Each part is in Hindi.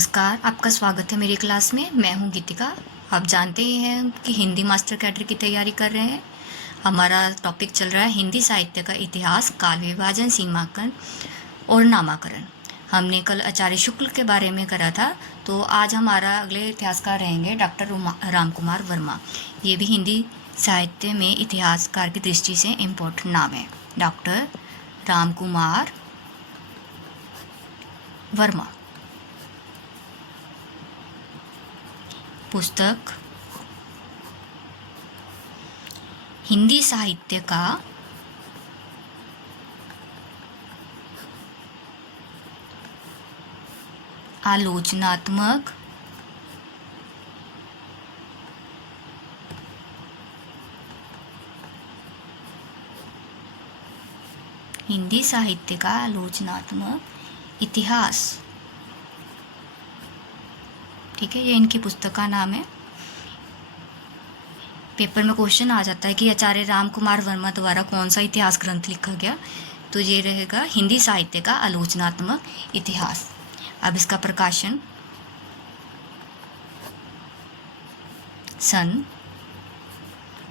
नमस्कार, आपका स्वागत है मेरी क्लास में। मैं हूं गीतिका। आप जानते ही हैं कि हिंदी मास्टर कैडर की तैयारी कर रहे हैं। हमारा टॉपिक चल रहा है हिंदी साहित्य का इतिहास, काल विभाजन, सीमांकन और नामाकरण। हमने कल आचार्य शुक्ल के बारे में करा था, तो आज हमारा अगले इतिहासकार रहेंगे डॉक्टर राम कुमार वर्मा। ये भी हिंदी साहित्य में इतिहासकार की दृष्टि से इम्पोर्टेंट नाम है, डॉक्टर राम कुमार वर्मा। पुस्तक हिंदी साहित्य का आलोचनात्मक हिंदी साहित्य का आलोचनात्मक इतिहास। ठीक है, ये इनकी पुस्तक का नाम है। पेपर में क्वेश्चन आ जाता है कि आचार्य राम कुमार वर्मा द्वारा कौन सा इतिहास ग्रंथ लिखा गया, तो ये रहेगा हिंदी साहित्य का आलोचनात्मक इतिहास। अब इसका प्रकाशन सन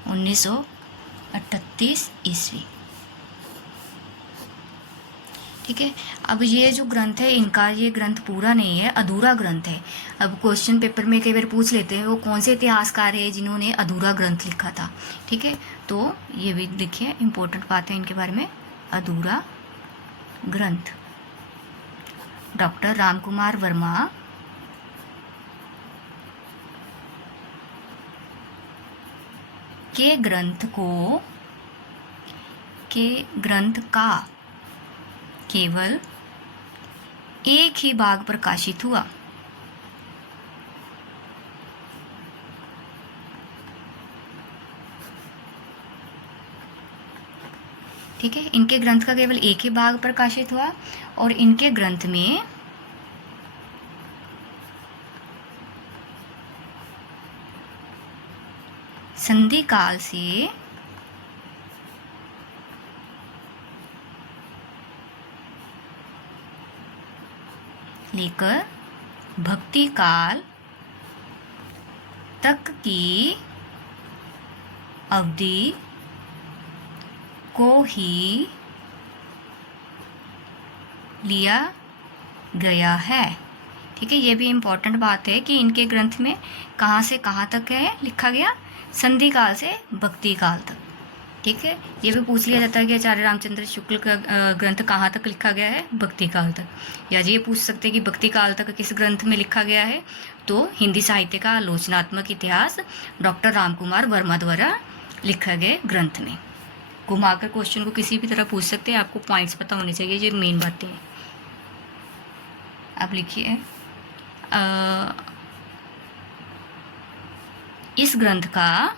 1938 ईस्वी। ठीक है, अब ये जो ग्रंथ है इनका, ये ग्रंथ पूरा नहीं है, अधूरा ग्रंथ है। अब क्वेश्चन पेपर में कई बार पूछ लेते हैं वो कौन से इतिहासकार है जिन्होंने अधूरा ग्रंथ लिखा था। ठीक है, तो ये भी देखिए इंपॉर्टेंट बात है इनके बारे में। अधूरा ग्रंथ, डॉक्टर राम कुमार वर्मा के ग्रंथ का केवल एक ही भाग प्रकाशित हुआ। ठीक है, इनके ग्रंथ का केवल एक ही भाग प्रकाशित हुआ और इनके ग्रंथ में संधि काल से लेकर भक्ति काल तक की अवधि को ही लिया गया है। ठीक है, ये भी इम्पोर्टेंट बात है कि इनके ग्रंथ में कहाँ से कहाँ तक है लिखा गया, संधि काल से भक्ति काल तक। ठीक है, ये भी पूछ लिया जाता है कि आचार्य रामचंद्र शुक्ल का ग्रंथ कहाँ तक लिखा गया है, भक्ति काल तक। या ये पूछ सकते हैं कि भक्ति काल तक किस ग्रंथ में लिखा गया है, तो हिंदी साहित्य का आलोचनात्मक इतिहास डॉक्टर राम कुमार वर्मा द्वारा लिखा गए ग्रंथ में। घुमाकर क्वेश्चन को किसी भी तरह पूछ सकते हैं, आपको पॉइंट्स पता होने चाहिए, ये मेन बातें हैं। अब लिखिए, इस ग्रंथ का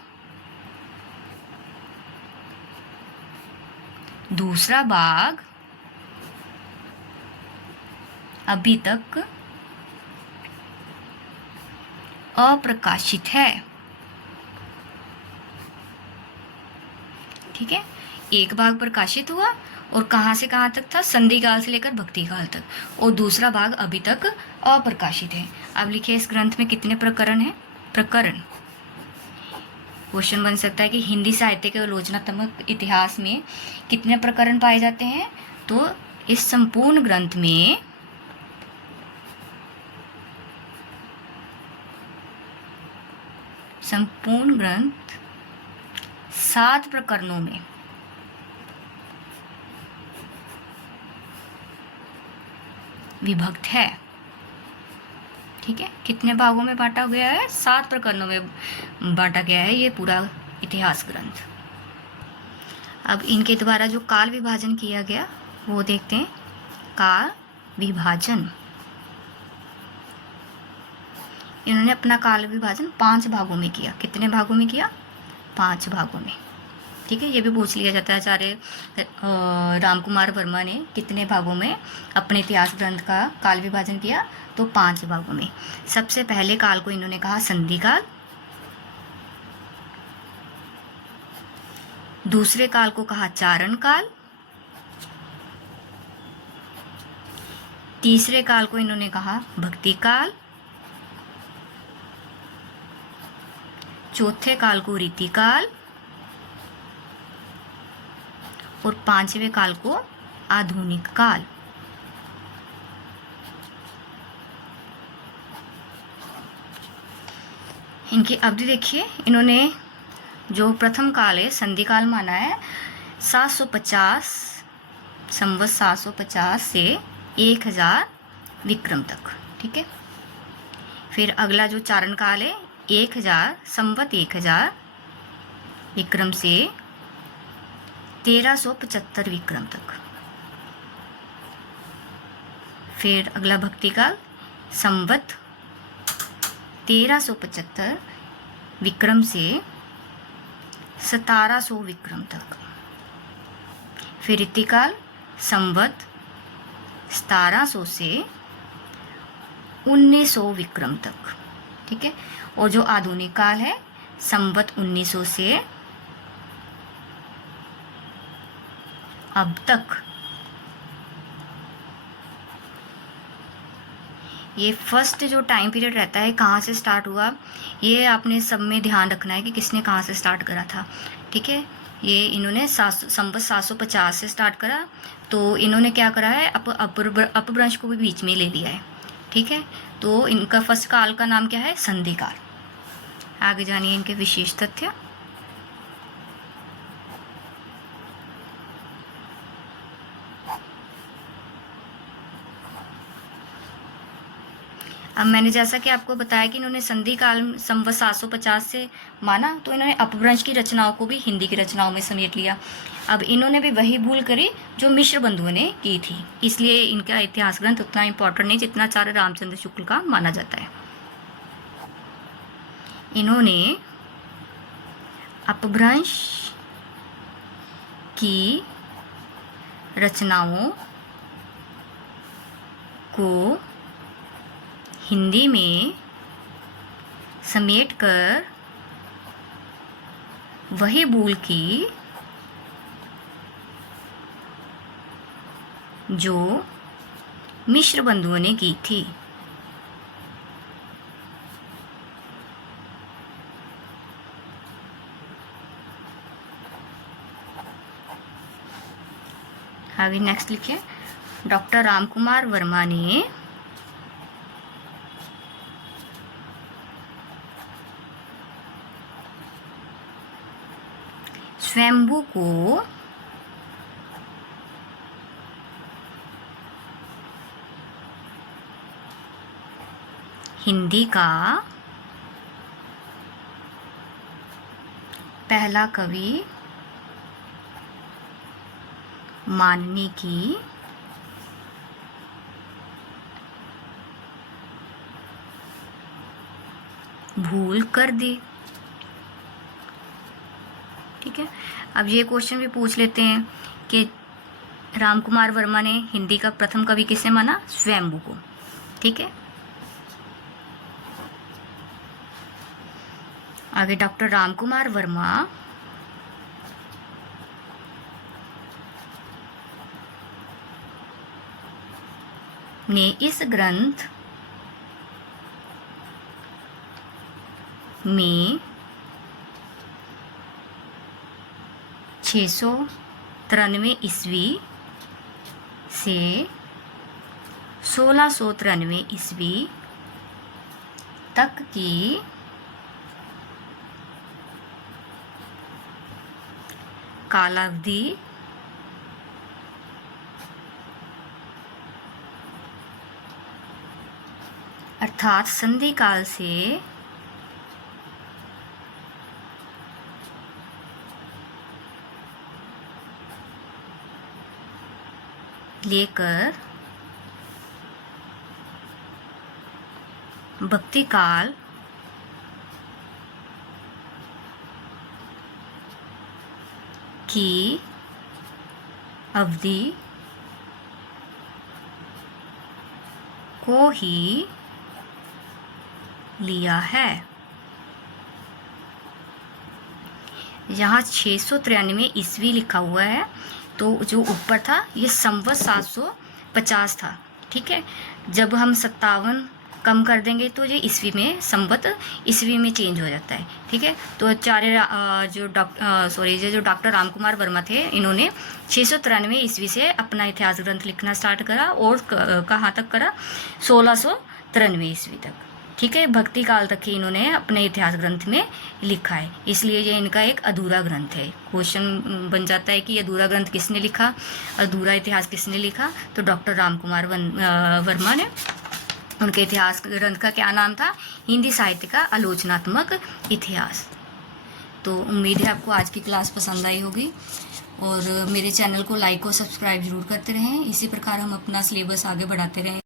दूसरा भाग अभी तक अप्रकाशित है। ठीक है, एक भाग प्रकाशित हुआ और कहाँ से कहाँ तक था, संधि काल से लेकर भक्ति काल तक, और दूसरा भाग अभी तक अप्रकाशित है। अब लिखिए, इस ग्रंथ में कितने प्रकरण हैं। प्रकरण, क्वेश्चन बन सकता है कि हिंदी साहित्य के आलोचनात्मक इतिहास में कितने प्रकरण पाए जाते हैं, तो इस संपूर्ण ग्रंथ में संपूर्ण ग्रंथ 7 प्रकरणों में विभक्त है। ठीक है, कितने भागों में बांटा गया है, 7 प्रकरणों में बांटा गया है ये पूरा इतिहास ग्रंथ। अब इनके द्वारा जो काल विभाजन किया गया वो देखते हैं। काल विभाजन, इन्होंने अपना काल विभाजन 5 भागों में किया। कितने भागों में किया, 5 भागों में। ठीक है, ये भी पूछ लिया जाता है आचार्य राम कुमार वर्मा ने कितने भागों में अपने इतिहास ग्रंथ का काल विभाजन किया, तो 5 भागों में। सबसे पहले काल को इन्होंने कहा संधि काल, दूसरे काल को कहा चारण काल, तीसरे काल को इन्होंने कहा भक्ति काल, चौथे काल को रीति काल और पांचवें काल को आधुनिक काल। इनकी अवधि देखिए, इन्होंने जो प्रथम काल है संधि काल माना है 750 संवत 750 से 1000 विक्रम तक, ठीक है। फिर अगला जो चारण काल है 1000 संवत 1000 विक्रम से 1375 विक्रम तक। फिर अगला भक्ति काल संवत 1375 विक्रम से 1700 विक्रम तक। फिर रीतिकाल संवत 1700 से 1900 विक्रम तक, ठीक है। और जो आधुनिक काल है संवत 1900 से अब तक। ये फर्स्ट जो टाइम पीरियड रहता है कहाँ से स्टार्ट हुआ, ये आपने सब में ध्यान रखना है कि किसने कहाँ से स्टार्ट करा था, ठीक है। ये इन्होंने संवत 750 से स्टार्ट करा, तो इन्होंने क्या करा है अपभ्रंश को भी बीच में ले लिया है, ठीक है। तो इनका फर्स्ट काल का नाम क्या है, संधि काल। आगे जानिए इनके विशेष तथ्य। अब मैंने जैसा कि आपको बताया कि इन्होंने संधि काल संवत 750 से माना, तो इन्होंने अपभ्रंश की रचनाओं को भी हिंदी की रचनाओं में समेट लिया। अब इन्होंने भी वही भूल करी जो मिश्र बंधुओं ने की थी, इसलिए इनका इतिहास ग्रंथ उतना इम्पोर्टेंट नहीं जितना आचार्य रामचंद्र शुक्ल का माना जाता है। इन्होंने अपभ्रंश की रचनाओं को हिंदी में समेटकर वही भूल की जो मिश्र बंधुओं ने की थी। आगे नेक्स्ट लिखिए, डॉक्टर रामकुमार वर्मा ने स्वयंभू को हिंदी का पहला कवि मानने की भूल कर दी, ठीक है। अब ये क्वेश्चन भी पूछ लेते हैं कि रामकुमार वर्मा ने हिंदी का प्रथम कवि किसे माना, स्वयंभू को, ठीक है। आगे डॉक्टर रामकुमार वर्मा ने इस ग्रंथ में 693 ईस्वी से 1693 ईस्वी तक की कालावधि अर्थात संधि काल से लेकर भक्ति काल की अवधि को ही लिया है। यहाँ 693 ईस्वी लिखा हुआ है, तो जो ऊपर था ये संवत 750 था, ठीक है। जब हम 57 कम कर देंगे तो ये ईस्वी में, संवत ईस्वी में चेंज हो जाता है, ठीक है। तो जो डॉक्टर राम कुमार वर्मा थे, इन्होंने 693 ईस्वी से अपना इतिहास ग्रंथ लिखना स्टार्ट करा और कहाँ तक करा, 1693 ईस्वी तक, ठीक है। भक्ति काल तक ही इन्होंने अपने इतिहास ग्रंथ में लिखा है, इसलिए ये इनका एक अधूरा ग्रंथ है। क्वेश्चन बन जाता है कि अधूरा ग्रंथ किसने लिखा, अधूरा इतिहास किसने लिखा, तो डॉक्टर राम कुमार वर्मा ने। उनके इतिहास ग्रंथ का क्या नाम था, हिंदी साहित्य का आलोचनात्मक इतिहास। तो उम्मीद है आपको आज की क्लास पसंद आई होगी और मेरे चैनल को लाइक और सब्सक्राइब जरूर करते रहें। इसी प्रकार हम अपना सिलेबस आगे बढ़ाते रहें।